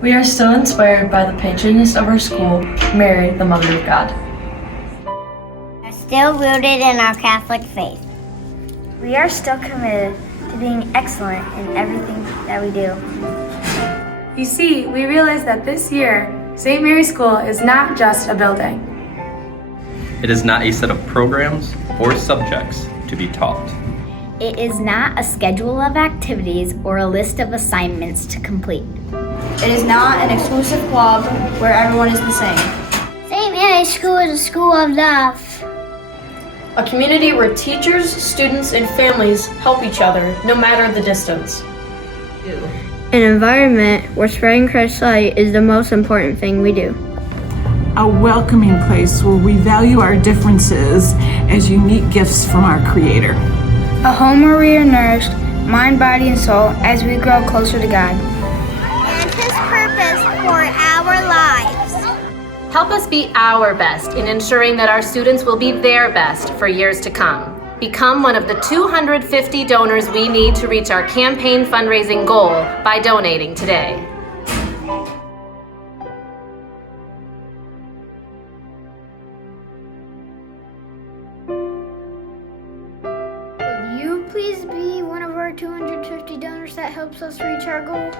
We are still inspired by the patroness of our school, Mary, the Mother of God. We are still rooted in our Catholic faith. We are still committed to being excellent in everything that we do. You see, we realize that this year, St. Mary's School is not just a building. It is not a set of programs or subjects to be taught. It is not a schedule of activities or a list of assignments to complete. It is not an exclusive club where everyone is the same. St. Mary's School is a school of love. A community where teachers, students, and families help each other, no matter the distance. An environment where spreading Christ's light is the most important thing we do. A welcoming place where we value our differences as unique gifts from our Creator. A home where we are nourished, mind, body, and soul as we grow closer to God. And His purpose for our lives. Help us be our best in ensuring that our students will be their best for years to come. Become one of the 250 donors we need to reach our campaign fundraising goal by donating today. Will you please be one of our 250 donors that helps us reach our goal?